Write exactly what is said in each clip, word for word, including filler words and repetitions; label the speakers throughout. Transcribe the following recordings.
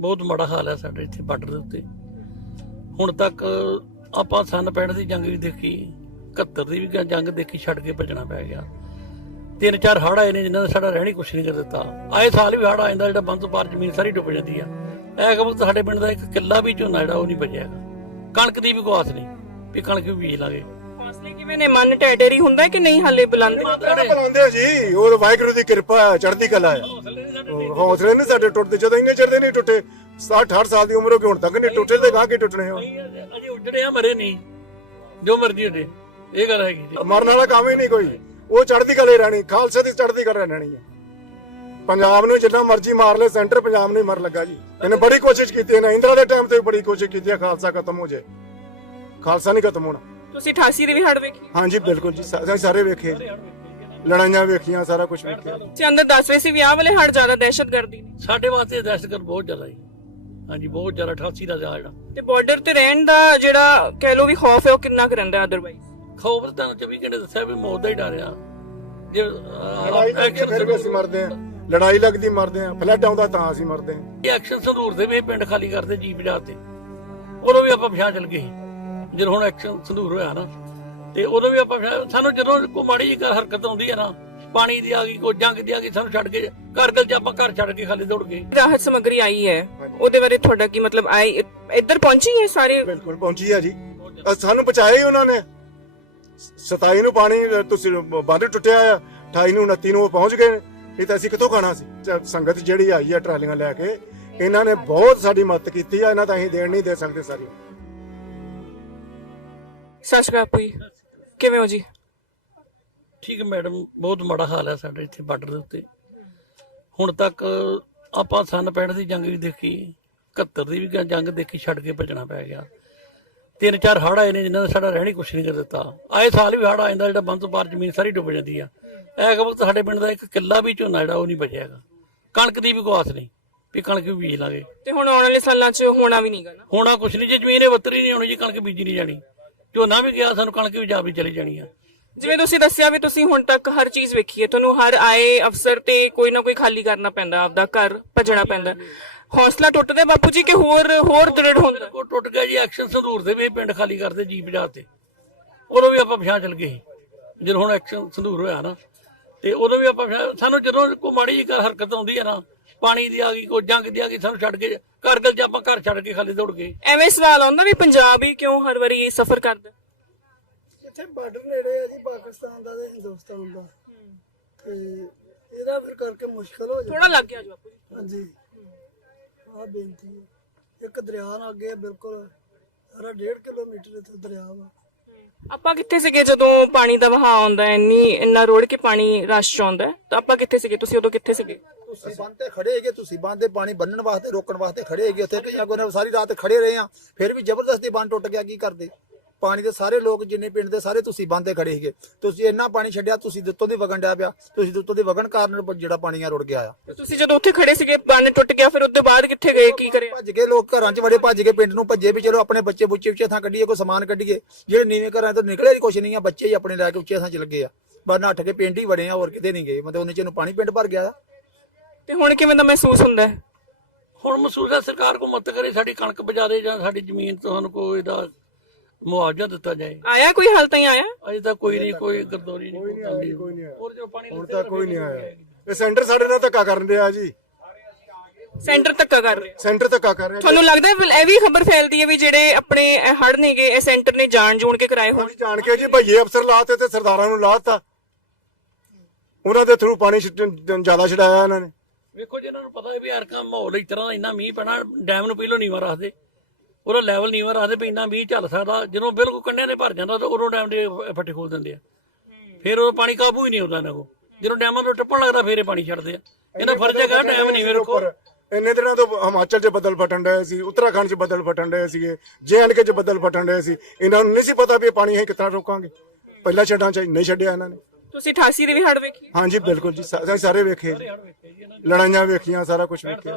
Speaker 1: ਬਹੁਤ ਮਾੜਾ ਹਾਲ ਹੈ ਸਾਡੇ ਇੱਥੇ ਬਾਰਡਰ ਦੇ ਉੱਤੇ। ਹੁਣ ਤੱਕ ਆਪਾਂ ਸੰਨ ਪੈਂਹਠ ਦੀ ਜੰਗ ਵੀ ਦੇਖੀ, ਇਕਹੱਤਰ ਦੀ ਵੀ ਜੰਗ ਦੇਖੀ, ਛੱਡ ਕੇ ਭੱਜਣਾ ਪੈ ਗਿਆ। ਤਿੰਨ ਚਾਰ ਹੜ੍ਹ ਆਏ ਨੇ ਜਿਨ੍ਹਾਂ ਨੇ ਸਾਡਾ ਰਹਿਣੀ ਕੁਛ ਨਹੀਂ ਕਰ ਦਿੱਤਾ। ਆਏ ਸਾਲ ਵੀ ਹੜ੍ਹ ਆ ਜਾਂਦਾ, ਜਿਹੜਾ ਬੰਦ ਤੋਂ ਪਾਰ ਜ਼ਮੀਨ ਸਾਰੀ ਡੁੱਬ ਜਾਂਦੀ ਆ। ਇਹ ਵਕਤ ਸਾਡੇ ਪਿੰਡ ਦਾ ਇੱਕ ਕਿੱਲਾ ਵੀ ਝੋਨਾ ਜਿਹੜਾ ਉਹ ਨਹੀਂ ਬਚਿਆ ਹੈਗਾ। ਕਣਕ ਦੀ ਵੀ ਕੋਈ ਆਸ ਨਹੀਂ ਵੀ ਕਣਕ ਵੀ ਬੀਜ ਲਾਂਗੇ।
Speaker 2: ਹੌਸਲੇ ਕਿਵੇਂ ਨੇ? ਮਨ ਟੈਟੇਰੀ ਹੁੰਦਾ ਕਿ ਨਹੀਂ? ਹਾਲੇ ਬੁਲੰਦ
Speaker 3: ਬੁਲਾਉਂਦੇ ਜੀ, ਉਹ ਵਾਹਿਗੁਰੂ ਦੀ ਕਿਰਪਾ ਹੈ, ਚੜ੍ਹਦੀ ਕਲਾ ਹੈ। ਹੌਸਲੇ ਨਹੀਂ ਸਾਡੇ ਟੁੱਟਦੇ, ਜਦੋਂ ਇੰਨੇ ਚਿਰ ਦੇ ਨਹੀਂ ਟੁੱਟੇ। ਸੱਠ ਅਠ ਸਾਲ ਦੀ ਉਮਰ ਹੋ ਗਈ, ਹੁਣ ਤੱਕ ਨਹੀਂ ਟੁੱਟੇ ਤੇ ਗਾਹ ਕੇ ਟੁੱਟਣੇ ਹੋ।
Speaker 1: ਅਜੇ ਉੱਜੜੇ ਆ, ਮਰੇ ਨਹੀਂ, ਜੋ ਮਰਜ਼ੀ ਹੋਵੇ। ਇਹ ਗੱਲ ਹੈਗੀ ਜੀ,
Speaker 3: ਮਰਨ ਵਾਲਾ ਕੰਮ ਹੀ ਨਹੀਂ ਕੋਈ। ਉਹ ਚੜ੍ਹਦੀ ਕਲੇ ਰਹਿਣੀ, ਖਾਲਸੇ ਦੀ ਚੜ੍ਹਦੀ ਕਲਾ ਰਹਿਣੀ ਹੈ। ਪੰਜਾਬ ਨੂੰ ਜਿੰਨਾ ਮਰਜ਼ੀ ਮਾਰ ਲੈ, ਸੈਂਟਰ ਪੰਜਾਬ ਨੂੰ ਮਰ ਲੱਗਾ ਜੀ। ਇਹਨੇ ਬੜੀ ਕੋਸ਼ਿਸ਼ ਕੀਤੀ ਹੈ, ਇੰਦਰਾ ਦੇ ਟਾਈਮ ਤੇ ਬੜੀ ਕੋਸ਼ਿਸ਼ ਕੀਤੀ ਹੈ ਖਾਲਸਾ ਖਤਮ ਹੋ ਜਾਏ। ਖਾਲਸਾ ਨਹੀਂ ਖਤਮ ਹੋਣਾ।
Speaker 2: ਤੁਸੀਂ ਅਠਾਸੀ ਦੇ ਵੀ ਹੜ੍ਹ ਵੇਖੀ?
Speaker 3: ਹਾਂਜੀ ਬਿਲਕੁਲ ਜੀ, ਅਸੀਂ ਸਾਰੇ ਵੇਖੇ, ਲੜਾਈਆਂ ਵੇਖੀਆਂ, ਸਾਰਾ ਕੁਝ ਵੇਖਿਆ।
Speaker 2: ਤੇ ਅੰਦਰ ਦਸਵੇਂ ਸੀ ਵਿਆਹ ਵਾਲੇ ਹੜ੍ਹ ਜ਼ਿਆਦਾ ਦਹਿਸ਼ਤਗਰਦੀ ਨੇ
Speaker 1: ਸਾਡੇ ਵਾਸਤੇ ਦਹਿਸ਼ਤਗਰਦ ਬਹੁਤ ਜ਼ਿਆਦਾ ਜੀ। ਹਾਂਜੀ ਬਹੁਤ ਜ਼ਿਆਦਾ। ਅਠਾਸੀ ਦਾ ਜਿਹੜਾ
Speaker 2: ਤੇ ਬਾਰਡਰ ਤੇ ਰਹਿਣ ਦਾ ਜਿਹੜਾ ਕਹਿ ਲੋ ਵੀ ਖੌਫ ਹੈ, ਉਹ ਕਿੰਨਾ ਕੁ ਰਹਿੰਦਾ? ਅਦਰਵਾਈਜ਼
Speaker 1: ਖੌਫ ਤਾਂ ਚੌਵੀ ਘੰਟੇ ਦੱਸਿਆ ਵੀ ਮੌਤ ਦਾ ਹੀ ਡਰ ਆ। ਜੇ
Speaker 3: ਲੜਾਈ ਲੱਗਦੀ ਫਿਰ ਵੀ ਅਸੀਂ ਮਰਦੇ ਹਾਂ, ਲੜਾਈ ਲੱਗਦੀ ਮਰਦੇ ਹਾਂ, ਫਲੱਡ ਆਉਂਦਾ ਤਾਂ ਅਸੀਂ ਮਰਦੇ ਹਾਂ।
Speaker 1: ਐਕਸ਼ਨ ਸੰਧੂਰ ਦੇ ਵੀ ਇਹ ਪਿੰਡ ਖਾਲੀ ਕਰਦੇ ਜੀਪ ਜਾ ਤੇ, ਉਦੋਂ ਵੀ ਆਪਾਂ ਪਛਾਣ ਚਲ ਗਏ। ਜਦੋਂ ਹੁਣ ਐਕਸ਼ਨ ਸੰਧੂਰ ਹੋਇਆ ਨਾ, ਤੇ ਉਦੋਂ ਵੀ ਆਪਾਂ ਸਾਨੂੰ ਜਦੋਂ ਕੋਈ ਮਾੜੀ ਜਿਹੀ ਹਰਕਤ ਆਉਂਦੀ ਹੈ ਨਾ, ਪਾਣੀ ਦੀ ਆ ਗਈ, ਕੋਈ ਜੰਗ ਦੀ ਆ ਗਈ, ਸਾਨੂੰ ਛੱਡ ਕੇ ਕਾਰਗਲ ਚ ਆਪਾਂ ਘਰ ਛੱਡ ਕੇ ਖਾਲੀ ਦੌੜ ਗਏ।
Speaker 2: ਰਾਹਤ ਸਮੱਗਰੀ ਆਈ ਹੈ, ਉਹਦੇ ਬਾਰੇ ਤੁਹਾਡਾ ਕੀ ਮਤਲਬ? ਆਈ ਇੱਧਰ ਪਹੁੰਚੀ ਹੈ ਸਾਰੇ?
Speaker 3: ਬਿਲਕੁਲ ਪਹੁੰਚੀ ਹੈ ਜੀ, ਸਾਨੂੰ ਬਚਾਇਆ ਹੀ ਉਹਨਾਂ ਨੇ। ਸਤਾਈ ਨੂੰ ਪਾਣੀ ਤੁਸੀਂ ਬੰਦ ਟੁੱਟਿਆ ਆ, ਅਠਾਈ ਨੂੰ ਉਨੱਤੀ ਨੂੰ ਉਹ ਪਹੁੰਚ ਗਏ। ਇਹ ਤਾਂ ਅਸੀਂ ਕਿੱਥੋਂ ਖਾਣਾ ਸੀ? ਸੰਗਤ ਜਿਹੜੀ ਆਈ ਆ ਟਰਾਲੀਆਂ ਲੈ ਕੇ, ਇਹਨਾਂ ਨੇ ਬਹੁਤ ਸਾਡੀ ਮਦਦ ਕੀਤੀ ਆ। ਇਹਨਾਂ ਤਾਂ ਅਸੀਂ ਦੇਣ ਨਹੀਂ ਦੇ ਸਕਦੇ ਸਾਰੀ।
Speaker 2: ਸਤਿ ਸ਼੍ਰੀ ਅਕਾਲ ਜੀ, ਕਿਵੇਂ ਹੋ ਜੀ?
Speaker 1: ਠੀਕ ਹੈ ਮੈਡਮ, ਬਹੁਤ ਮਾੜਾ ਹਾਲ ਹੈ ਸਾਡੇ ਇੱਥੇ ਬਾਰਡਰ ਦੇ ਉੱਤੇ। ਹੁਣ ਤੱਕ ਆਪਾਂ ਸੰਨ ਪੈਂਹਠ ਦੀ ਜੰਗ ਵੀ ਦੇਖੀ, ਇਕਹੱਤਰ ਦੀ ਵੀ ਜੰਗ ਦੇਖੀ, ਛੱਡ ਕੇ ਭੱਜਣਾ ਪੈ ਗਿਆ। ਤਿੰਨ ਚਾਰ ਹੜ੍ਹ ਆਏ ਨੇ ਜਿਨ੍ਹਾਂ ਨੇ ਸਾਡਾ ਰਹਿਣੀ ਕੁਛ ਨਹੀਂ ਕਰ ਦਿੱਤਾ। ਆਏ ਸਾਲ ਵੀ ਹੜ੍ਹ ਆ ਜਾਂਦਾ, ਜਿਹੜਾ ਬੰਦ ਤੋਂ ਪਾਰ ਜ਼ਮੀਨ ਸਾਰੀ ਡੁੱਬ ਜਾਂਦੀ ਆ। ਇਹ ਵਕਤ ਸਾਡੇ ਪਿੰਡ ਦਾ ਇੱਕ ਕਿੱਲਾ ਵੀ ਝੋਨਾ ਜਿਹੜਾ ਉਹ ਨਹੀਂ ਬਚਿਆ ਹੈਗਾ। ਕਣਕ ਦੀ ਵੀ ਕੋਈ ਆਸ ਨਹੀਂ ਵੀ ਕਣਕ ਵੀ ਬੀਜ ਲਾਂਗੇ।
Speaker 2: ਤੇ ਹੁਣ ਆਉਣ ਵਾਲੇ ਸਾਲਾਂ 'ਚ ਹੋਣਾ ਵੀ ਨਹੀਂਗਾ ਨਾ?
Speaker 1: ਹੋਣਾ ਕੁਛ ਨਹੀਂ, ਜੇ ਜ਼ਮੀਨ ਇਹ ਵੱਤਰੀ ਨਹੀਂ ਹੋਣੀ ਜੀ, ਕਣਕ ਬੀਜੀ ਨਹੀਂ ਜਾਣੀ। ਝੋਨਾ ਵੀ ਗਿਆ, ਸਾਨੂੰ ਕਣਕ ਵੀ ਜਾ ਵੀ ਚਲੀ ਜਾਣੀ ਆ।
Speaker 2: ਜਿਵੇਂ ਤੁਸੀਂ ਦੱਸਿਆ ਵੀ ਤੁਸੀਂ ਹੁਣ ਤੱਕ ਹਰ ਚੀਜ਼ ਵੇਖੀ ਹੈ, ਤੁਹਾਨੂੰ ਹਰ ਆਏ ਅਫਸਰ ਤੇ ਕੋਈ ਨਾ ਕੋਈ ਖਾਲੀ ਕਰਨਾ ਪੈਂਦਾ, ਆਪਦਾ ਘਰ ਭੱਜਣਾ ਪੈਂਦਾ। ਹੌਸਲਾ ਟੁੱਟਦਾ ਬਾਪੂ ਜੀ ਕਿ ਹੋਰ ਹੋਰ ਦ੍ਰਿੜ ਹੁੰਦਾ?
Speaker 1: ਉਹ ਟੁੱਟ ਗਿਆ ਜੀ। ਐਕਸ਼ਨ ਸੰਧੂਰ ਦੇ ਵੀ ਪਿੰਡ ਖਾਲੀ ਕਰਦੇ ਜੀਪ ਜਾ ਤੇ, ਉਦੋਂ ਵੀ ਆਪਾਂ ਪਛਾਣ ਚਲ ਗਏ। ਜਦੋਂ ਹੁਣ ਐਕਸ਼ਨ ਸੰਧੂਰ ਹੋਇਆ ਨਾ, ਤੇ ਉਦੋਂ ਵੀ ਆਪਾਂ ਸਾਨੂੰ ਜਦੋਂ ਕੋਈ ਮਾੜੀ ਜਿਹੀ ਹਰਕਤ ਆਉਂਦੀ ਹੈ ਨਾ, ਪਾਣੀ ਦੀ ਆ ਗਈ, ਕੋਈ ਜੰਗ ਦੀ ਆ ਗਈ, ਸਾਨੂੰ ਛੱਡ ਕੇ ਕਾਰਗਲ ਚ ਆਪਾਂ ਘਰ ਛੱਡ ਕੇ ਖਾਲੀ ਦੌੜ ਗਏ।
Speaker 2: ਐਵੇਂ ਸਵਾਲ ਆਉਂਦਾ ਵੀ ਪੰਜਾਬ ਹੀ ਕਿਉਂ ਹਰ ਵਾਰੀ ਸਫ਼ਰ ਕਰਦਾ?
Speaker 4: ਇੱਥੇ ਬਾਰਡਰ ਨੇੜੇ ਆ ਜੀ ਪਾਕਿਸਤਾਨ ਦਾ ਤੇ ਹਿੰਦੁਸਤਾਨ ਦਾ, ਤੇ ਇਹਦਾ ਫਿਰ ਕਰਕੇ ਮੁਸ਼ਕਲ ਹੋ ਜਾਂਦਾ।
Speaker 2: ਥੋੜਾ ਲੱਗ ਗਿਆ ਜੀ ਬਾਪੂ ਜੀ।
Speaker 4: ਹਾਂਜੀ, ਆਹ ਬੇਨਤੀ ਹੈ। ਇੱਕ ਦਰਿਆ ਨਾਲ ਅੱਗੇ ਆ, ਬਿਲਕੁਲ ਸਾਰਾ ਡੇਢ ਕਿਲੋਮੀਟਰ ਇੱਥੇ ਦਰਿਆ ਵਾ।
Speaker 2: ਆਪਾਂ ਕਿੱਥੇ ਸੀਗੇ ਜਦੋਂ ਪਾਣੀ ਦਾ ਵਹਾਅ ਆਉਂਦਾ ਹੈ, ਇੰਨੀ ਇੰਨਾ ਰੋੜ ਕੇ ਪਾਣੀ ਰਸ਼ ਚ ਆਉਂਦਾ ਹੈ, ਤਾਂ ਆਪਾਂ ਕਿੱਥੇ ਸੀਗੇ? ਤੁਸੀਂ ਉਦੋਂ ਕਿੱਥੇ ਸੀਗੇ?
Speaker 5: ਤੁਸੀਂ ਬੰਦ ਤੇ ਖੜੇ ਹੈਗੇ, ਤੁਸੀਂ ਬੰਦ ਦੇ ਪਾਣੀ ਬੰਨਣ ਵਾਸਤੇ, ਰੋਕਣ ਵਾਸਤੇ ਖੜੇ ਹੈਗੇ ਉੱਥੇ। ਕਈ ਅੱਗੋਂ ਸਾਰੀ ਰਾਤ ਖੜੇ ਰਹੇ ਆ, ਫਿਰ ਵੀ ਜ਼ਬਰਦਸਤੀ ਬੰਦ ਟੁੱਟ ਗਿਆ, ਕੀ ਕਰਦੇ? ਪਾਣੀ ਦੇ ਸਾਰੇ ਲੋਕ ਜਿੰਨੇ ਪਿੰਡ ਦੇ ਸਾਰੇ ਤੁਸੀਂ ਬੰਦ ਤੇ ਖੜੇ ਸੀਗੇ। ਤੁਸੀਂ ਇੰਨਾ ਪਾਣੀ ਛੱਡਿਆ, ਤੁਸੀਂ ਦਿੱਤੋਂ ਦੀ ਵਗਣ ਡਿਆ ਪਿਆ, ਤੁਸੀਂ ਦਿੱਤੋਂ ਦੀ ਵਗਣ ਕਾਰਨ ਜਿਹੜਾ ਪਾਣੀ ਆ ਰੁੜ ਗਿਆ ਆ।
Speaker 2: ਤੁਸੀਂ ਜਦੋਂ ਉੱਥੇ ਖੜੇ ਸੀਗੇ, ਬੰਨ ਟੁੱਟ ਗਿਆ, ਫਿਰ ਉਹਦੇ ਬਾਅਦ ਕਿੱਥੇ ਗਏ, ਕੀ ਕਰਿਆ?
Speaker 5: ਭੱਜ ਕੇ ਲੋਕ ਘਰਾਂ 'ਚ ਵੜੇ, ਭੱਜ ਕੇ ਪਿੰਡ ਨੂੰ ਭੱਜੇ ਵੀ ਚਲੋ ਆਪਣੇ ਬੱਚੇ ਬੁੱਚੇ ਉੱਚੇ ਥਾਂ ਕੱਢੀਏ, ਕੋਈ ਸਮਾਨ ਕੱਢੀਏ। ਜਿਹੜੇ ਨੀਵੇਂ ਘਰਾਂ ਤੋਂ ਨਿਕਲੇ ਕੁਛ ਨਹੀਂ ਆ, ਬੱਚੇ ਹੀ ਆਪਣੇ ਲੈ ਕੇ ਉੱਚੇ ਥਾਂ 'ਚ ਲੱਗੇ ਆ। ਬਸ ਨੱਠ ਕੇ ਪਿੰਡ ਹੀ ਵੜੇ ਆ, ਹੋਰ ਕਿਤੇ ਨਹੀਂ ਗਏ। ਮਤਲਬ ਉਹਨੇ ਚ ਨੂੰ ਪਾਣੀ ਪਿੰਡ ਭਰ ਗਿਆ ਆ।
Speaker 2: ਤੇ ਹੁਣ ਕਿਵੇਂ ਦਾ ਮਹਿਸੂਸ ਹੁੰਦਾ ਹੈ?
Speaker 1: ਹੁਣ ਮਹਿਸੂਸ ਹੈ ਸਰਕਾਰ ਕੋ ਮਦਦ ਕਰੇ, ਸਾਡੀ ਕਣਕ ਬਚਾ ਦੇ, ਜਾਂ ਸਾਡੀ ਜ਼ਮੀਨ ਤੋਂ ਸਾਨੂੰ ਕੋਈ ਇਹਦਾ ਮੁਆਵਜ਼ਾ ਦਿੱਤਾ ਜਾਏ।
Speaker 2: ਆਇਆ ਕੋਈ ਹਾਲ ਤਾਈਂ ਆਇਆ?
Speaker 1: ਅਜੇ ਤਾਂ ਕੋਈ ਨਹੀਂ, ਕੋਈ ਗਰਦੌਰੀ ਨਹੀਂ,
Speaker 3: ਕੋਈ ਨਹੀਂ ਆਇਆ, ਕੋਈ ਨਹੀਂ ਆਇਆ।
Speaker 1: ਹੋਰ ਜੋ ਪਾਣੀ
Speaker 3: ਹੁਣ ਤਾਂ ਕੋਈ ਨਹੀਂ ਆਇਆ। ਇਹ ਸੈਂਟਰ ਸਾਡੇ ਨਾਲ ਧੱਕਾ ਕਰਨ ਰਿਹਾ ਜੀ।
Speaker 2: ਸੈਂਟਰ ਧੱਕਾ ਕਰ ਰਿਹਾ?
Speaker 3: ਸੈਂਟਰ ਧੱਕਾ ਕਰ ਰਿਹਾ।
Speaker 2: ਤੁਹਾਨੂੰ ਲੱਗਦਾ ਇਹ ਵੀ ਖਬਰ ਫੈਲਦੀ ਹੈ ਵੀ ਜਿਹੜੇ ਆਪਣੇ ਹੜ ਨੇਗੇ, ਇਹ ਸੈਂਟਰ ਨੇ ਜਾਣ ਜੂਣ ਕੇ ਕਰਾਏ ਹੋਣ?
Speaker 3: ਜਾਣ ਕੇ ਜੀ ਭਈਏ ਅਫਸਰ ਲਾਤੇ ਤੇ ਸਰਦਾਰਾਂ ਨੂੰ ਲਾਤਾ। ਉਹਨਾਂ ਦੇ ਥਰੂ ਪਾਣੀ ਜ਼ਿਆਦਾ ਛਡਾਇਆ ਇਹਨਾਂ ਨੇ।
Speaker 1: ਵੇਖੋ ਜੀ, ਇਹਨਾਂ ਨੂੰ ਪਤਾ ਹੈ ਵੀ ਹਰ ਕੰਮ ਮਾਹੌਲ ਇਸ ਤਰ੍ਹਾਂ ਦਾ, ਇੰਨਾ ਮੀਂਹ ਪੈਣਾ, ਡੈਮ ਨੂੰ ਪਹਿਲੋਂ ਨੀਵਾਂ ਰੱਖਦੇ, ਉਹਦਾ ਲੈਵਲ ਨੀਵਾਂ ਰੱਖਦੇ ਵੀ ਇੰਨਾ ਮੀਂਹ ਚੱਲ ਸਕਦਾ। ਜਦੋਂ ਬਿਲਕੁਲ ਕੰਢਿਆਂ ਤੇ ਭਰ ਜਾਂਦਾ ਤਾਂ ਉਦੋਂ ਡੈਮ ਦੇ ਫੱਟੇ ਖੋਲ ਦਿੰਦੇ ਆ, ਫਿਰ ਉਹ ਪਾਣੀ ਕਾਬੂ ਹੀ ਨਹੀਂ ਆਉਂਦਾ ਇਹਨਾਂ ਕੋਲ। ਜਦੋਂ ਡੈਮਾਂ ਨੂੰ ਟੱਪਣ ਲੱਗਦਾ ਫਿਰ ਇਹ ਪਾਣੀ ਛੱਡਦੇ ਆ। ਇਹਦਾ ਫਰਜ਼ ਹੈਗਾ ਡੈਮ ਨੀਵੇਂ ਰੱਖੋ।
Speaker 3: ਇੰਨੇ ਦਿਨਾਂ ਤੋਂ ਹਿਮਾਚਲ 'ਚ ਬੱਦਲ ਫਟਣ ਡਏ ਸੀ, ਉੱਤਰਾਖੰਡ 'ਚ ਬੱਦਲ ਫਟਣ ਡਏ ਸੀਗੇ, ਜੇ ਐਂਡ ਕੇ 'ਚ ਬੱਦਲ ਫਟਣ ਡਏ ਸੀ। ਇਹਨਾਂ ਨੂੰ ਨਹੀਂ ਸੀ ਪਤਾ ਵੀ ਇਹ ਪਾਣੀ ਅਸੀਂ ਕਿੱਦਾਂ ਰੋਕਾਂਗੇ। ਪਹਿਲਾਂ ਛੱਡਾਂ 'ਚ ਨਹੀਂ ਛੱਡਿਆ ਇਹਨਾਂ ਨੇ।
Speaker 2: ਤੁਸੀਂ ਅਠਾਸੀ ਦੇ ਵੀ ਹੜ ਵੇਖੀ?
Speaker 3: ਹਾਂਜੀ ਬਿਲਕੁਲ ਜੀ, ਅਸੀਂ ਸਾਰੇ ਵੇਖੇ, ਲੜਾਈਆਂ ਵੇਖੀਆਂ, ਸਾਰਾ ਕੁਝ ਵੇਖਿਆ।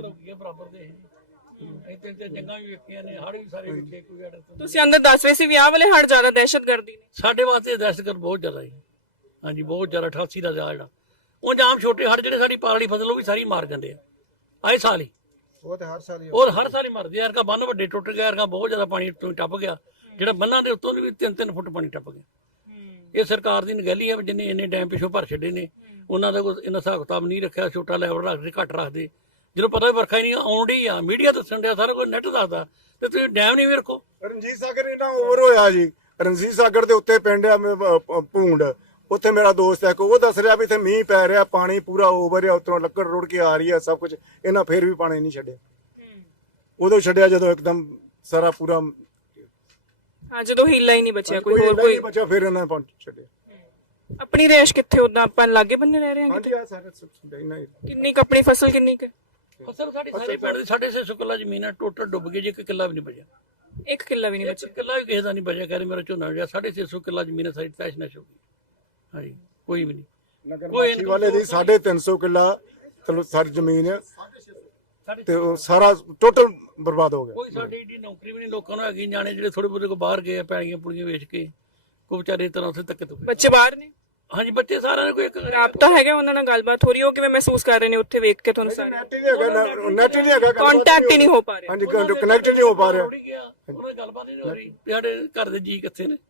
Speaker 2: ਤੁਸੀਂ ਅੰਦਰ ਦਸਵੇਂ ਸੀ ਵਿਆਹ ਵਾਲੇ ਹੜ ਜ਼ਿਆਦਾ ਦਹਿਸ਼ਤਗਰਦੀ ਨੇ?
Speaker 1: ਸਾਡੇ ਵਾਸਤੇ ਦਹਿਸ਼ਤਗਰਦ ਬਹੁਤ ਜ਼ਿਆਦਾ ਹੈ। ਹਾਂਜੀ ਬਹੁਤ ਜ਼ਿਆਦਾ। ਅਠਾਸੀ ਦਾ ਜਿਹੜਾ ਉਹ ਜਾਮ ਛੋਟੇ ਹੜ ਜਿਹੜੇ ਸਾਡੀ ਪਾਲੜੀ ਫਸਲ ਉਹ ਵੀ ਸਾਰੀ ਮਾਰ ਜਾਂਦੇ ਆ ਆਏ ਸਾਲ ਹੀ।
Speaker 5: ਉਹ ਤੇ ਹਰ ਸਾਲ ਹੀ
Speaker 1: ਔਰ ਹਰ ਸਾਲ ਹੀ ਮਰਦੇ ਯਾਰ ਕਾ ਬੰਨ ਵੱਡੇ ਟੁੱਟ ਗਿਆ ਯਾਰ ਕਾ ਬਹੁਤ ਜ਼ਿਆਦਾ ਪਾਣੀ ਤੋਂ ਟੱਪ ਗਿਆ, ਜਿਹੜਾ ਬੰਨਾਂ ਦੇ ਉੱਤੋਂ ਵੀ ਤਿੰਨ ਤਿੰਨ ਫੁੱਟ ਪਾਣੀ ਟੱਪ ਗਿਆ। ਇਹ ਸਰਕਾਰ ਦੀ ਨਗਹਿਲੀ ਹੈ, ਜਿੰਨੇ ਇੰਨੇ ਡੈਮ ਪਿਛੋਂ ਭਰ ਛੱਡੇ ਨੇ ਉਹਨਾਂ ਦਾ ਕੋਈ ਇੰਨਾ ਹਿਸਾਬ ਕਿਤਾਬ ਨਹੀਂ ਰੱਖਿਆ, ਛੋਟਾ ਲੈਵਲ ਰੱਖਦੇ, ਘੱਟ ਰੱਖਦੇ। ਜਦੋਂ ਪਤਾ ਵਰਖਾ ਹੀ ਨਹੀਂ ਆਉਣ ਡਈ ਆ, ਮੀਡੀਆ ਦੱਸਣ ਡਿਆ, ਸਾਰਾ ਕੁਝ ਨੈਟ ਦੱਸਦਾ, ਤੇ ਤੁਸੀਂ ਡੈਮ ਨਹੀਂ ਵੀ ਰੱਖੋ।
Speaker 3: ਰਣਜੀਤ ਸਾਗਰ ਇਹਨਾਂ ਓਵਰ ਹੋਇਆ ਜੀ। ਰਣਜੀਤ ਸਾਗਰ ਦੇ ਉੱਤੇ ਪਿੰਡ ਆ ਮ- ਪ- ਭੂੰਡ, ਉੱਥੇ ਮੇਰਾ ਦੋਸਤ ਹੈ ਕੋ ਉਹ ਦੱਸ ਰਿਹਾ ਵੀ ਇੱਥੇ ਮੀਂਹ ਪੈ ਰਿਹਾ, ਪਾਣੀ ਪੂਰਾ ਓਵਰ ਆ, ਉੱਤੋਂ ਲੱਕੜ ਰੁੜ ਕੇ ਆ ਰਹੀ ਹੈ ਸਭ ਕੁਝ, ਇਹਨਾਂ ਫੇਰ ਵੀ ਪਾਣੀ ਨਹੀਂ ਛੱਡਿਆ। ਉਦੋਂ ਛੱਡਿਆ ਜਦੋਂ ਇੱਕਦਮ ਸਾਰਾ ਪੂਰਾ
Speaker 2: ਹਾਂ, ਜਦੋਂ ਹੀਲਾ ਹੀ ਨਹੀਂ ਬਚਿਆ ਕੋਈ ਹੋਰ ਕੋਈ।
Speaker 3: ਬਚਾ ਫਿਰ ਇਹਨਾਂ ਨੇ ਪਾਣੀ ਛੱਡਿਆ।
Speaker 2: ਆਪਣੀ ਰੈਸ਼ ਕਿੱਥੇ ਉਦਾਂ ਆਪਾਂ ਲਾਗੇ ਬੰਨੇ ਰਹਿ ਰਹੇ ਹਾਂ
Speaker 3: ਹਾਂਜੀ ਆ ਸਾਰੇ ਸਭ ਇੰਨਾ ਹੀ।
Speaker 2: ਕਿੰਨੀ ਕੁ ਆਪਣੀ ਫਸਲ ਕਿੰਨੀ ਕੁ?
Speaker 1: ਫਸਲ ਸਾਡੀ ਸਾਰੇ ਪਿੰਡ ਦੀ ਸਾਢੇ ਛੇ ਸੌ ਕਿੱਲਾ ਜ਼ਮੀਨ ਹੈ, ਟੋਟਲ ਡੁੱਬ ਗਈ ਜੀ, ਇੱਕ ਕਿੱਲਾ ਵੀ ਨਹੀਂ ਬਚਿਆ।
Speaker 2: ਇੱਕ ਕਿੱਲਾ ਵੀ ਨਹੀਂ
Speaker 1: ਇੱਕ
Speaker 2: ਬਚਿਆ।
Speaker 1: ਕਿੱਲਾ ਵੀ ਕਿਸੇ ਦਾ ਨਹੀਂ ਬਚਿਆ, ਕਹਿੰਦੇ ਮੇਰਾ ਝੋਨਾ ਹੋ ਗਿਆ। ਸਾਢੇ ਛੇ ਸੌ ਕਿੱਲਾ ਜ਼ਮੀਨ ਸਾਡੀ ਤੈਸ਼ ਨੈਸ਼ ਹੋ ਗਈ। ਹਾਂਜੀ, ਕੋਈ ਵੀ ਨਹੀਂ।
Speaker 3: ਨਗਰ ਵਾਲੇ ਦੀ ਸਾਢੇ ਤਿੰਨ ਸੌ ਕਿੱਲਾ ਚਲੋ ਸਾਰੀ ਜ਼ਮੀਨ ਹੈ ਤੇ ਉਹ ਸਾਰਾ ਟੋਟਲ ਬਰਬਾਦ ਹੋ ਗਿਆ।
Speaker 1: ਕੋਈ ਸਾਡੀ ਏਡੀ ਨੌਕਰੀ ਵੀ ਨਹੀਂ ਲੋਕਾਂ ਨੂੰ ਹੈਗੀ, ਨਿਆਣੇ ਜਿਹੜੇ ਥੋੜੇ ਬਹੁਤੇ ਕੋ ਬਾਹਰ ਗਏ ਆ, ਪੈਣੀਆਂ ਪੁੜੀਆਂ ਵੇਚ ਕੇ, ਕੋਈ ਵਿਚਾਰੇ ਤਰ੍ਹਾਂ ਉੱਥੇ ਤੱਕ ਤੁਕੇ।
Speaker 2: ਬੱਚੇ ਬਾਹਰ ਨੇ?
Speaker 1: ਹਾਂਜੀ, ਬੱਚੇ ਸਾਰਿਆਂ ਨੇ ਕੋਈ ਇੱਕ
Speaker 2: ਰਾਬਤਾ ਹੈਗਾ ਉਹਨਾਂ ਨਾਲ, ਗੱਲਬਾਤ ਹੋ ਰਹੀ? ਉਹ ਕਿਵੇਂ ਮਹਿਸੂਸ ਕਰ ਰਹੇ ਨੇ ਉੱਥੇ ਵੇਖ ਕੇ ਤੁਹਾਨੂੰ ਸਾਰੇ?
Speaker 3: ਨੈਟ ਹੀ ਨਹੀਂ ਹੈਗਾ, ਨੈਟ ਹੀ ਨਹੀਂ ਹੈਗਾ,
Speaker 2: ਕੰਟੈਕਟ ਹੀ ਨਹੀਂ ਹੋ ਪਾ ਰਿਹਾ।
Speaker 3: ਹਾਂਜੀ ਕਨੈਕਟ ਨਹੀਂ ਹੋ ਪਾ ਰਿਹਾ।
Speaker 1: ਉੜੀ ਗਿਆ, ਉਹਨਾਂ ਨਾਲ ਗੱਲਬਾਤ ਹੀ ਨਹੀਂ ਹੋ ਰਹੀ ਵੀ ਸਾਡੇ ਘਰ ਦੇ ਜੀ ਕਿੱਥੇ ਨੇ।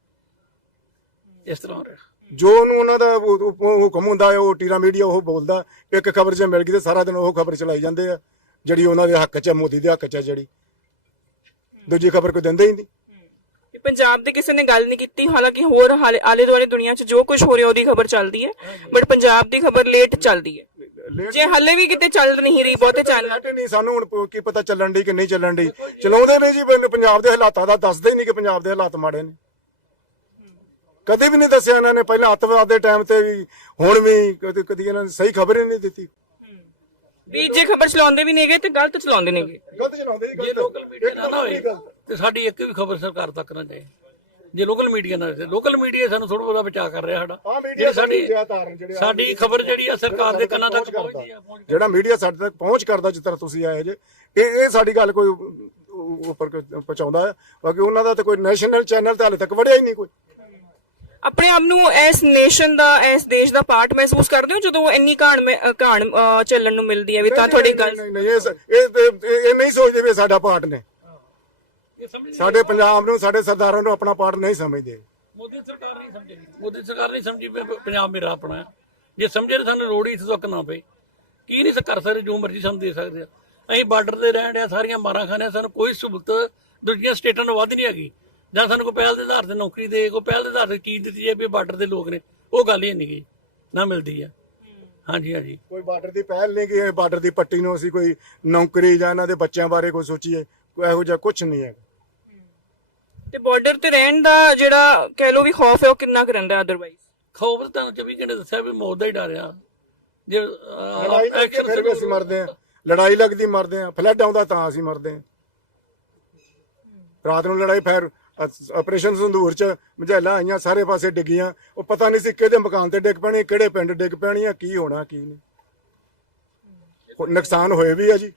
Speaker 1: ਇਸ ਤਰ੍ਹਾਂ ਹੋ ਰਿਹਾ।
Speaker 3: ਜੋ ਉਹਨੂੰ ਉਹਨਾਂ ਦਾ ਉਹ- ਉਹ ਹੁਕਮ ਹੁੰਦਾ ਹੈ, ਉਹ ਟੀਰਾ ਮੀਡੀਆ ਉਹ ਬੋਲਦਾ। ਇੱਕ ਖਬਰ ਜੇ ਮਿਲ ਗਈ ਤੇ ਸਾਰਾ ਦਿਨ ਉਹ ਖਬਰ ਚਲਾਈ ਜਾਂਦੇ ਆ, ਜਿਹੜੀ ਉਹਨਾਂ ਦੇ ਹੱਕ 'ਚ ਹੈ, ਮੋਦੀ ਦੇ ਹੱਕ 'ਚ ਹੈ, ਜਿਹੜੀ ਦੂਜੀ ਖਬਰ ਕੋਈ ਦਿੰਦਾ ਹੀ ਨਹੀਂ।
Speaker 2: ਪੰਜਾਬ ਦੇ ਕਿਸੇ ਨੇ ਗੱਲ ਨਹੀਂ ਕੀਤੀ, ਹਾਲਾਂਕਿ ਹੋਰ ਹਾਲੇ- ਆਲੇ ਦੁਆਲੇ ਦੁਨੀਆ 'ਚ ਜੋ ਕੁਝ ਹੋ ਰਿਹਾ ਉਹਦੀ ਖਬਰ ਚੱਲਦੀ ਹੈ, ਬਟ ਪੰਜਾਬ ਦੀ ਖਬਰ ਲੇਟ ਚੱਲਦੀ ਹੈ। ਜੇ ਹੱਲੇ ਵੀ ਕਿਤੇ ਚੱਲ ਨਹੀਂ ਰਹੀ, ਬਹੁਤੇ ਚੱਲ
Speaker 3: ਨੈਟ ਨਹੀਂ, ਸਾਨੂੰ ਹੁਣ ਕੀ ਪਤਾ ਚੱਲਣ ਦੀ ਕਿ ਨਹੀਂ ਚੱਲਣ ਦੀ। ਚਲਾਉਂਦੇ ਨੇ ਜੀ, ਮੈਨੂੰ ਪੰਜਾਬ ਦੇ ਹਾਲਾਤਾਂ ਦਾ ਦੱਸਦੇ ਹੀ ਨਹੀਂ ਕਿ ਪੰਜਾਬ ਦੇ ਹਾਲਾਤ ਮਾੜੇ ਨੇ। ਕਦੇ ਵੀ ਨਹੀਂ ਦੱਸਿਆ ਇਹਨਾਂ ਨੇ, ਪਹਿਲਾਂ ਅੱਤਵਾਦ ਦੇ ਟਾਈਮ ਤੇ ਵੀ, ਹੁਣ ਵੀ ਕਦੇ ਕਦੀ ਇਹਨਾਂ ਨੇ ਸਹੀ ਖਬਰ ਹੀ ਨਹੀਂ ਦਿੱਤੀ।
Speaker 2: ਵੀ ਜੇ ਖਬਰ ਚਲਾਉਂਦੇ ਵੀ ਨੇਗੇ ਤੇ ਗਲਤ ਚਲਾਉਂਦੇ ਨੇਗੇ।
Speaker 3: ਗਲਤ ਚਲਾਉਂਦੇ ਜੀ,
Speaker 1: ਜੇ ਲੋਕਲ ਮੀਡੀਆ ਨਾ ਹੋਏ ਤੇ ਸਾਡੀ ਇੱਕ ਵੀ ਖਬਰ ਸਰਕਾਰ ਤੱਕ ਨਾ ਜਾਏ। ਜੇ ਲੋਕਲ ਮੀਡੀਆ ਨਾ ਹੋਵੇ, ਲੋਕਲ ਮੀਡੀਆ ਸਾਨੂੰ ਥੋੜਾ ਬਹੁਤਾ ਬਚਾ ਕਰ ਰਿਹਾ ਸਾਡਾ।
Speaker 3: ਆ ਮੀਡੀਆ ਸਾਡੀ
Speaker 1: ਸਾਡੀ ਖਬਰ ਜਿਹੜੀ ਆ ਸਰਕਾਰ ਦੇ ਕੰਨਾਂ ਤੱਕ ਪਹੁੰਚਦੀ ਆ।
Speaker 3: ਜਿਹੜਾ ਮੀਡੀਆ ਸਾਡੇ ਤੱਕ ਪਹੁੰਚ ਕਰਦਾ, ਜਿਸ ਤਰ੍ਹਾਂ ਤੁਸੀਂ ਆਏ ਜੇ, ਇਹ ਇਹ ਸਾਡੀ ਗੱਲ ਕੋਈ ਉੱਪਰ ਪਹੁੰਚਾਉਂਦਾ ਹੈ। ਬਾਕੀ ਉਹਨਾਂ ਦਾ ਤਾਂ ਕੋਈ ਨੈਸ਼ਨਲ ਚੈਨਲ ਤੇ ਹਾਲੇ ਤੱਕ ਵੜਿਆ ਹੀ ਨਹੀਂ ਕੋਈ। ਆਪਣੇ
Speaker 2: ਆਪ ਨੂੰ ਇਸ ਨੇਸ਼ਨ ਦਾ, ਇਸ ਦੇਸ਼ ਦਾ ਪਾਰਟ ਮਹਿਸੂਸ ਕਰਦੇ ਹੋ ਜਦੋਂ ਇੰਨੀ ਕਹਾਣ ਕਹਾਣ ਚੱਲਣ ਨੂੰ ਮਿਲਦੀ ਹੈ ਵੀ ਤਾਂ ਤੁਹਾਡੀ ਗੱਲ?
Speaker 3: ਨਹੀਂ ਨਹੀਂ, ਇਹ ਇਹ ਇਹ ਨਹੀਂ ਸੋਚਦੇ ਵੀ ਸਾਡਾ ਪਾਰਟ ਨੇ। ਸਾਡੇ ਪੰਜਾਬ ਨੂੰ, ਸਾਡੇ ਸਰਦਾਰਾਂ ਨੂੰ ਆਪਣਾ ਪਾਰਟ ਨਹੀਂ ਸਮਝਦੇ।
Speaker 1: ਮੋਦੀ ਸਰਕਾਰ ਨਹੀਂ ਸਮਝੀ, ਮੋਦੀ ਸਰਕਾਰ ਨਹੀਂ ਸਮਝੀ ਵੀ ਪੰਜਾਬ ਮੇਰਾ ਆਪਣਾ ਹੈ। ਜੇ ਸਮਝੇ ਤਾਂ ਸਾਨੂੰ ਲੋੜ ਹੀ ਇੱਥੇ ਤੱਕ ਨਾ ਪਏ। ਕੀ ਨਹੀਂ ਕਰ ਸਕਦੇ, ਜੋ ਮਰਜ਼ੀ ਸਾਨੂੰ ਦੇ ਸਕਦੇ ਆ। ਅਸੀਂ ਬਾਰਡਰ ਤੇ ਰਹਿਣ ਡਿਆ, ਸਾਰੀਆਂ ਮਾਰਾਂ ਖਾਣੇ, ਸਾਨੂੰ ਕੋਈ ਸਹੂਲਤ ਦੂਜੀਆਂ ਸਟੇਟਾਂ ਨੂੰ ਵੱਧ ਨਹੀਂ ਹੈਗੀ। ਜਾਂ ਸਾਨੂੰ ਕੋਈ ਪਹਿਲ ਦੇ ਆਧਾਰ ਤੇ ਨੌਕਰੀ ਦੇ, ਕੋਈ ਪਹਿਲ ਦੇ ਆਧਾਰ ਤੇ ਚੀਜ਼ ਦਿੱਤੀ ਜਾਏ ਵੀ ਬਾਰਡਰ ਦੇ ਲੋਕ ਨੇ, ਉਹ ਗੱਲ ਹੀ ਨਹੀਂ ਗਈ ਨਾ ਮਿਲਦੀ ਆ। ਹਾਂਜੀ ਹਾਂਜੀ,
Speaker 3: ਕੋਈ ਬਾਰਡਰ ਦੀ ਪਹਿਲ ਨਹੀਂ ਕਿ ਬਾਰਡਰ ਦੀ ਪੱਟੀ ਨੂੰ ਅਸੀਂ ਕੋਈ ਨੌਕਰੀ ਜਾਂ ਇਹਨਾਂ ਦੇ ਬੱਚਿਆਂ ਬਾਰੇ ਕੋਈ ਸੋਚੀਏ, ਕੋਈ ਇਹੋ ਜਿਹਾ ਕੁਝ ਨਹੀਂ ਹੈ।
Speaker 2: ਤੇ ਬਾਰਡਰ ਤੇ ਰਹਿਣ ਦਾ ਜਿਹੜਾ ਕਹਿ ਲੋ ਵੀ ਖੌਫ ਹੈ, ਉਹ ਕਿੰਨਾ ਕੁ ਰਹਿੰਦਾ? ਅਦਰਵਾਈਜ਼
Speaker 1: ਖੌਫ ਤਾਂ ਚੌਵੀ ਘੰਟੇ ਦੱਸਿਆ ਵੀ ਮੌਤ ਦਾ ਹੀ ਡਰ ਆ। ਜੇ
Speaker 3: ਲੜਾਈ ਲੱਗਦੀ ਫਿਰ ਵੀ ਅਸੀਂ ਮਰਦੇ ਆ, ਲੜਾਈ ਲੱਗਦੀ ਮਰਦੇ ਆ, ਫਲੱਡ ਆਉਂਦਾ ਤਾਂ ਅਸੀਂ ਮਰਦੇ ਆ। ਰਾਤ ਨੂੰ ਲੜਾਈ, ਫਿਰ ਆਪਰੇਸ਼ਨ ਸੰਦੂਰ ਚ ਮਝੈਲਾਂ ਆਈਆਂ, ਸਾਰੇ ਪਾਸੇ ਡਿੱਗੀਆਂ, ਉਹ ਪਤਾ ਨਹੀਂ ਸੀ ਕਿਹਦੇ ਮਕਾਨ ਤੇ ਡਿੱਗ ਪੈਣੀ, ਕਿਹੜੇ ਪਿੰਡ ਡਿੱਗ ਪੈਣੀ ਆ, ਕੀ ਹੋਣਾ ਕੀ ਨਹੀਂ। ਨੁਕਸਾਨ ਹੋਏ ਵੀ ਆ ਜੀ।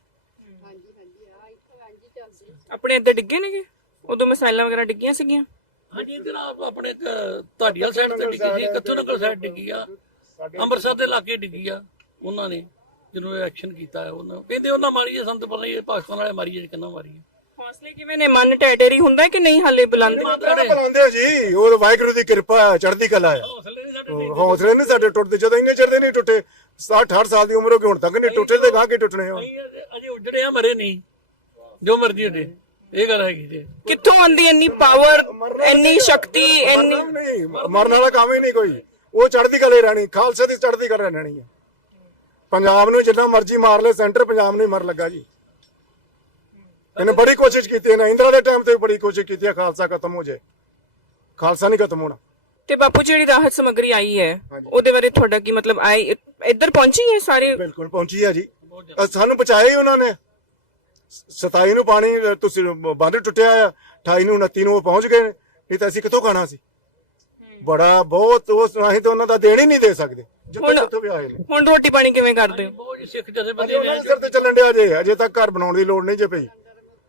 Speaker 2: ਆਪਣੇ ਇੱਧਰ ਡਿੱਗੇ ਨੇਗੇ? ਉਦੋਂ ਮਿਸਾਈਲਾਂ ਵਗੈਰਾ ਡਿੱਗੀਆਂ ਸੀਗੀਆਂ?
Speaker 1: ਹਾਂਜੀ, ਇੱਧਰ ਆਪਣੇ ਤੁਹਾਡੀ ਵਾਲੀ ਸਾਈਡ ਤੇ ਡਿੱਗੀ ਸੀ, ਕੱਥੋਂ ਨਗਰ ਸਾਈਡ ਡਿੱਗੀ ਆ, ਅੰਮ੍ਰਿਤਸਰ ਦੇ ਇਲਾਕੇ ਡਿੱਗੀ ਆ। ਉਹਨਾਂ ਨੇ ਜਦੋਂ ਐਕਸ਼ਨ ਕੀਤਾ ਹੈ, ਉਹਨਾਂ ਕਹਿੰਦੇ ਉਹਨਾਂ ਮਾਰੀ ਹੈ, ਸਾਨੂੰ ਤਾਂ ਪਤਾ ਨਹੀਂ ਪਾਕਿਸਤਾਨ ਵਾਲੇ ਮਾਰੀ ਹੈ, ਕਿੰਨਾ ਮਾਰੀ ਹੈ।
Speaker 2: ਹੌਸਲੇ ਕਿਵੇਂ ਨੇ? ਮਨ ਟੈਟਰੀ ਹੁੰਦਾ ਕਿ ਨਹੀਂ ਹਾਲੇ ਬੁਲੰਦ?
Speaker 3: ਬੁਲਾਉਂਦੇ ਜੀ, ਉਹ ਵਾਹਿਗੁਰੂ ਦੀ ਕਿਰਪਾ ਹੈ, ਚੜ੍ਹਦੀ ਕਲਾ ਹੈ। ਹੌਸਲੇ ਨਹੀਂ ਸਾਡੇ ਟੁੱਟਦੇ, ਜਦੋਂ ਇੰਨੇ ਚਿਰ ਦੇ ਨਹੀਂ ਟੁੱਟੇ। ਸੱਠ ਅਠਾਹਠ ਸਾਲ ਦੀ ਉਮਰ ਹੋ ਗਈ, ਹੁਣ ਤੱਕ ਨਹੀਂ ਟੁੱਟੇ, ਤੇ ਗਾਹ ਕੇ ਟੁੱਟਣੇ ਆ।
Speaker 1: ਅਜੇ ਉੱਜੜੇ ਆ, ਮਰੇ ਨਹੀਂ, ਜੋ ਮਰਜ਼ੀ ਹੁੰਦੇ। ਇਹ ਗੱਲ ਹੈਗੀ ਜੀ।
Speaker 2: ਕਿੱਥੋਂ ਆਉਂਦੀ ਇੰਨੀ ਪਾਵਰ, ਇੰਨੀ ਸ਼ਕਤੀ, ਇੰਨੀ?
Speaker 3: ਨਹੀਂ, ਮਰਨ ਵਾਲਾ ਕੰਮ ਹੀ ਨਹੀਂ ਕੋਈ। ਉਹ ਚੜ੍ਹਦੀ ਕਲਾ ਰਹਿਣੀ, ਖਾਲਸਾ ਦੀ ਚੜ੍ਹਦੀ ਕਲਾ ਰਹਿਣੀ ਹੈ। ਪੰਜਾਬ ਨੂੰ ਜਿੰਨਾ ਮਰਜ਼ੀ ਮਾਰ ਲੈ, ਸੈਂਟਰ ਪੰਜਾਬ ਨੂੰ ਹੀ ਮਰ ਲੱਗਾ ਜੀ। ਇਹਨੇ ਬੜੀ ਕੋਸ਼ਿਸ਼ ਕੀਤੀ ਹੈ, ਇੰਦਰਾ ਦੇ ਟਾਈਮ ਤੇ ਵੀ ਬੜੀ ਕੋਸ਼ਿਸ਼ ਕੀਤੀ ਹੈ ਖਾਲਸਾ ਖਤਮ ਹੋ ਜਾਏ। ਖਾਲਸਾ ਨਹੀਂ ਖਤਮ ਹੋਣਾ।
Speaker 2: ਤੇ ਬਾਪੂ ਜਿਹੜੀ ਰਾਹਤ ਸਮੱਗਰੀ ਆਈ ਹੈ, ਉਹਦੇ ਬਾਰੇ ਤੁਹਾਡਾ ਕੀ ਮਤਲਬ? ਆਈ ਇੱਧਰ ਪਹੁੰਚੀ ਹੈ ਸਾਰੇ?
Speaker 3: ਬਿਲਕੁਲ ਪਹੁੰਚੀ ਹੈ ਜੀ। ਸਾਨੂੰ ਬਚਾਇਆ ਹੀ ਉਹਨਾਂ ਨੇ। ਸਤਾਈ ਨੂੰ ਪਾਣੀ ਤੁਸੀਂ ਬੰਦ ਟੁੱਟਿਆ ਆ, ਅਠਾਈ ਨੂੰ ਉਨੱਤੀ ਨੂੰ ਉਹ ਪਹੁੰਚ ਗਏ, ਨਹੀਂ ਤਾਂ ਅਸੀਂ ਕਿੱਥੋਂ ਖਾਣਾ ਸੀ। ਬੜਾ ਬਹੁਤ ਉਹ ਅਸੀਂ ਤਾਂ ਉਹਨਾਂ ਦਾ ਦੇਣ ਹੀ ਨਹੀਂ ਦੇ ਸਕਦੇ ਜਿੱਥੇ ਜਿੱਥੇ ਵੀ ਆਏ ਨੇ।
Speaker 2: ਹੁਣ ਰੋਟੀ ਪਾਣੀ ਕਿਵੇਂ ਕਰਦੇ ਹੋ?
Speaker 1: ਬਹੁਤ ਸਿੱਖ ਜਥੇਬੰਦੀ
Speaker 3: ਉਹਨਾਂ ਦੇ ਸਿਰ ਤੇ ਚੱਲਣ ਡਿਆ ਜੇ, ਅਜੇ ਤੱਕ ਘਰ ਬਣਾਉਣ ਦੀ ਲੋੜ ਨਹੀਂ ਜੇ ਪਈ।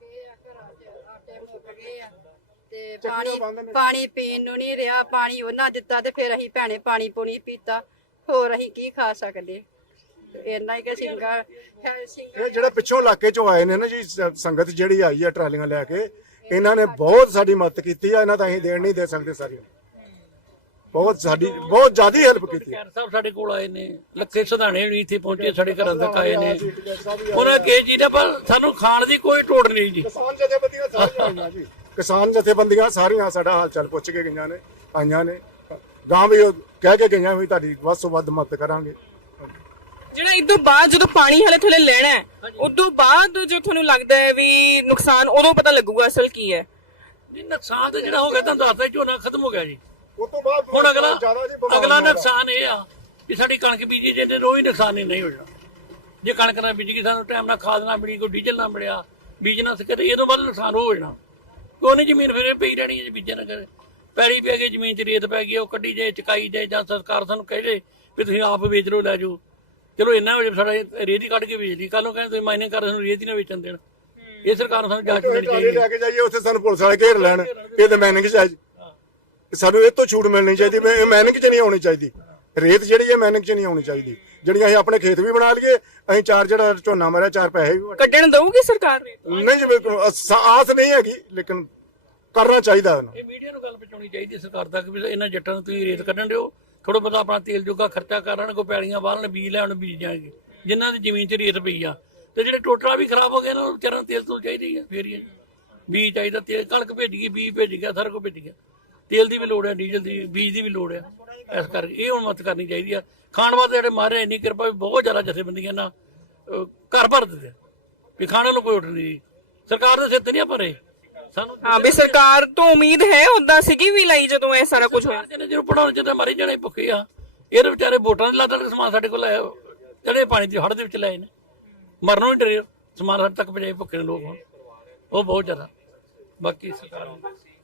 Speaker 6: ਤੇ ਪਾਣੀ ਪਾਣੀ ਪੀਣ ਨੂੰ ਨਹੀਂ ਰਿਹਾ, ਪਾਣੀ ਉਹਨਾਂ ਦਿੱਤਾ ਤੇ ਫਿਰ ਅਸੀਂ ਭੈਣੇ ਪਾਣੀ ਪੂਣੀ ਪੀਤਾ, ਹੋਰ ਅਸੀਂ ਕੀ ਖਾ ਸਕਦੇ। ਇੰਨਾ ਹੀ ਕਿ ਸਿੰਘਾ ਹੈ ਸਿੰਘਾ
Speaker 3: ਇਹ ਜਿਹੜਾ ਪਿੱਛੋਂ ਇਲਾਕੇ ਚੋਂ ਆਏ ਨੇ ਨਾ ਜੀ ਸ- ਸੰਗਤ ਜਿਹੜੀ ਆਈ ਆ ਟਰਾਲੀਆਂ ਲੈ ਕੇ, ਇਹਨਾਂ ਨੇ ਬਹੁਤ ਸਾਡੀ ਮਦਦ ਕੀਤੀ ਆ। ਇਹਨਾਂ ਤਾਂ ਅਸੀਂ ਦੇਣ ਨਹੀਂ ਦੇ ਸਕਦੇ ਸਾਰੀ, ਬਹੁਤ ਸਾਡੀ ਬਹੁਤ ਜ਼ਿਆਦਾ ਹੈਲਪ ਕੀਤੀ।
Speaker 1: ਕੈਰ ਸਾਹਿਬ ਸਾਡੇ ਕੋਲ ਆਏ ਨੇ, ਲੱਖੇ ਸਧਾਣੇ ਵੀ ਇੱਥੇ ਪਹੁੰਚੇ, ਸਾਡੇ ਘਰਾਂ ਤੱਕ ਆਏ ਨੇ। ਉਹਨਾਂ ਕਹੇ ਜੀ ਨੇ ਪਰ ਸਾਨੂੰ ਖਾਣ ਦੀ ਕੋਈ ਟੋੜ ਨਹੀਂ ਜੀ।
Speaker 3: ਕਿਸਾਨ ਜਥੇਬੰਦੀਆਂ ਸਾਰੀਆਂ ਆਈਆਂ ਜੀ, ਕਿਸਾਨ ਜਥੇਬੰਦੀਆਂ ਸਾਰੀਆਂ ਸਾਡਾ ਹਾਲ ਚਾਲ ਪੁੱਛ ਕੇ ਗਈਆਂ ਨੇ, ਆਈਆਂ ਨੇ। ਗਾਂ ਵੀ ਉਹ ਕਹਿ ਕੇ ਗਈਆਂ ਵੀ ਤੁਹਾਡੀ ਵੱਧ ਤੋਂ ਵੱਧ ਮਦਦ ਕਰਾਂਗੇ।
Speaker 2: ਜਿਹੜਾ ਇਸ ਤੋਂ ਬਾਅਦ ਜਦੋਂ ਪਾਣੀ ਹਲੇ ਥੱਲੇ ਲੈਣਾ ਹੈ, ਉਦੋਂ ਬਾਅਦ ਜੋ ਤੁਹਾਨੂੰ ਲੱਗਦਾ ਹੈ ਵੀ ਨੁਕਸਾਨ, ਉਦੋਂ ਪਤਾ ਲੱਗੂਗਾ ਅਸਲ ਕੀ ਹੈ।
Speaker 1: ਜੀ ਨੁਕਸਾਨ ਤਾਂ ਜਿਹੜਾ ਹੋ ਗਿਆ ਤੁਹਾਨੂੰ ਦੱਸਦਾ, ਝੋਨਾ ਖਤਮ ਹੋ ਗਿਆ ਜੀ।
Speaker 3: ਉਸ ਤੋਂ ਬਾਅਦ
Speaker 1: ਹੁਣ ਅਗਲਾ
Speaker 3: ਜ਼ਿਆਦਾ ਜੀ ਬਦਲਾਅ
Speaker 1: ਅਗਲਾ
Speaker 3: ਹੋਣਾ।
Speaker 1: ਨੁਕਸਾਨ ਇਹ ਆ ਵੀ ਸਾਡੀ ਕਣਕ ਬੀਜੀ ਜਿਹਦੇ ਰੋਜ਼ ਨੁਕਸਾਨ ਹੀ ਨਹੀਂ ਹੋ ਜਾਣਾ। ਜੇ ਕਣਕ ਨਾ ਬੀਜੀ ਸਾਨੂੰ ਟਾਈਮ ਨਾਲ ਖਾਦ ਨਾ ਮਿਲੀ, ਕੋਈ ਡੀਜ਼ਲ ਨਾ ਮਿਲਿਆ, ਬੀਜ ਨਾ ਸਕੇ, ਇਹ ਤੋਂ ਬਾਅਦ ਨੁਕਸਾਨ ਹੋ ਜਾਣਾ। ਕੋਈ ਨਹੀਂ, ਜ਼ਮੀਨ ਫਿਰ ਪਈ ਰਹਿਣੀ ਹੈ ਬੀਜੇ ਨਾ ਕਰੇ। ਪੈਲੀ ਪੈ ਗਈ, ਜ਼ਮੀਨ 'ਚ ਰੇਤ ਪੈ ਗਈ, ਉਹ ਕੱਢੀ ਜਾਏ, ਚਕਾਈ ਜਾਏ, ਜਾਂ ਸਰਕਾਰ ਸਾਨੂੰ ਕਹਿ ਦੇ ਵੀ ਤੁਸੀਂ ਆਪ ਵੇਚ ਲਓ, ਲੈ ਜਾਓ। ਚਲੋ ਇੰਨਾ ਹੋ ਜਾਵੇ, ਸਾਡਾ ਰੇਤ ਹੀ ਕੱਢ ਕੇ ਵੇਚ ਲਈ। ਕੱਲ ਨੂੰ ਕਹਿੰਦੇ ਤੁਸੀਂ ਮਾਈਨਿੰਗ ਕਰ, ਸਾਨੂੰ ਰੇਤ ਹੀ ਨਾ ਵੇਚਣ ਦੇਣ। ਇਹ ਸਰਕਾਰ ਨੂੰ ਸਾਨੂੰ ਜਾਂਚ ਦੇਣੀ
Speaker 3: ਟਰਾਲੀ
Speaker 1: ਚਾਹੀਦੀ।
Speaker 3: ਲੈ ਕੇ ਜਾਈਏ, ਉੱਥੇ ਸਾਨੂੰ ਪੁਲਿਸ ਵਾਲੇ ਘੇਰ ਲੈਣ, ਇਹ ਤਾਂ ਮੈਨਿੰਗ 'ਚ ਹੈ ਜੀ। ਸਾਨੂੰ ਇਹ ਤੋਂ ਛੂਟ ਮਿਲਣੀ ਚਾਹੀਦੀ, ਇਹ ਮੈਨਿੰਗ 'ਚ ਨਹੀਂ ਆਉਣੀ ਚਾਹੀਦੀ। ਰੇਤ ਜਿਹੜੀ ਹੈ ਮੈਨਿੰਗ 'ਚ ਨਹੀਂ ਆਉਣੀ ਚਾਹੀਦੀ। ਜਿਹੜੀਆਂ ਅਸੀਂ ਆਪਣੇ ਖੇਤ ਵੀ ਬਣਾ ਲਈਏ, ਅਸੀਂ ਚਾਰ ਜਿਹੜਾ ਝੋਨਾ ਮਾਰਿਆ, ਚਾਰ ਪੈਸੇ ਵੀ ਵੰਡ-
Speaker 2: ਕੱਢਣ ਦਊਗੀ ਸਰਕਾਰ?
Speaker 3: ਨਹੀਂ ਜੀ, ਬਿਲਕੁਲ ਅਸ- ਆਸ ਨਹੀਂ ਹੈਗੀ, ਲੇਕਿਨ ਕਰਨਾ ਚਾਹੀਦਾ ਉਹਨੂੰ।
Speaker 1: ਇਹ ਮੀਡੀਆ ਨੂੰ ਗੱਲ ਪਹੁੰਚਾਉਣੀ ਚਾਹੀਦੀ ਸਰਕਾਰ ਤੱਕ ਵੀ ਇਹਨਾਂ ਜੱਟਾਂ ਨੂੰ ਤੁਸੀਂ ਰੇਤ ਕੱਢਣ ਦਿਓ, ਥੋੜਾ ਬਹੁਤਾ ਆਪਣਾ ਤੇਲ ਜੋਗਾ ਖਰਚਾ ਕਰਨ, ਕੋ ਪੈਲੀਆਂ ਬਾਲਣ, ਬੀਜ ਲੈਣ, ਬੀਜ ਜਾਣਗੇ ਜਿਨ੍ਹਾਂ ਦੀ ਜ਼ਮੀਨ 'ਚ ਰੇਤ ਪਈ ਆ। ਤੇ ਜਿਹੜੇ ਟੋਟਲਾ ਵੀ ਖਰਾਬ ਹੋ ਗਏ ਇਹਨਾਂ ਨੂੰ ਵਿਚਾਰਾਂ ਤੇਲ ਤੂਲ ਚਾਹੀਦੀ ਆ, ਫੇਰ ਹੀ ਆ। ਬੀਜ ਚਾਹੀਦਾ, ਤੇਲ, ਕਣਕ ਭੇਜ ਗਈ, ਬੀਜ ਭੇਜ ਗਿਆ, ਸਾਰਾ ਕੁਝ ਭੇਜ ਗਿਆ। ਤੇਲ ਦੀ ਵੀ ਲੋੜ ਹੈ, ਡੀਜ਼ਲ ਦੀ, ਬੀਜ ਦੀ ਵੀ ਲੋੜ ਹੈ। ਇਸ ਕਰਕੇ ਇਹ ਹੁਣ ਮਦਦ ਕਰਨੀ ਚਾਹੀਦੀ ਆ। ਖਾਣ ਵਾਸਤੇ ਜਿਹੜੇ ਮਾਰੇ, ਇੰਨੀ ਕਿਰਪਾ ਵੀ ਬਹੁਤ ਜ਼ਿਆਦਾ ਜਥੇਬੰਦੀਆਂ ਨਾ ਅਹ, ਘਰ ਭਰ ਦਿੱਤੇ ਵੀ ਖਾਣੇ ਨੂੰ ਕੋਈ ਉੱਠ ਨਹੀਂ। ਸਰਕਾਰ ਦੇ ਸਿਰ ਤੇ ਨਹੀਂ ਭਰੇ ਸਾਨੂੰ।
Speaker 2: ਹਾਂ ਵੀ ਸਰਕਾਰ ਤੋਂ ਉਮੀਦ ਹੈ, ਉਦਾਂ ਸੀਗੀ ਵੀ ਲਈ ਜਦੋਂ ਇਹ ਸਾਰਾ ਕੁਝ ਹੋਇਆ।
Speaker 1: ਜਿਹਨੇ ਜਿਹਨੂੰ ਪੜਾਉਣ ਚ ਤਾਂ ਮਾਰੇ ਜਾਣੇ ਭੁੱਖੇ ਆ। ਇਹ ਵਿਚਾਰੇ ਵੋਟਾਂ ਦੇ ਲਾਦਾ ਸਮਾਨ ਸਾਡੇ ਕੋਲ ਆਇਆ, ਜਿਹੜੇ ਪਾਣੀ ਦੀ ਹੜ ਦੇ ਵਿੱਚ ਲਾਏ ਨੇ, ਮਰਨੋਂ ਹੀ ਡਰੇ। ਸਮਾਨ ਸਾਡੇ ਤੱਕ ਪਹੁੰਚਾਏ ਭੁੱਖੇ ਲੋਕ ਹੁਣ, ਉਹ ਬਹੁਤ ਜ਼ਿਆਦਾ। ਬਾਕੀ ਸਰਕਾਰ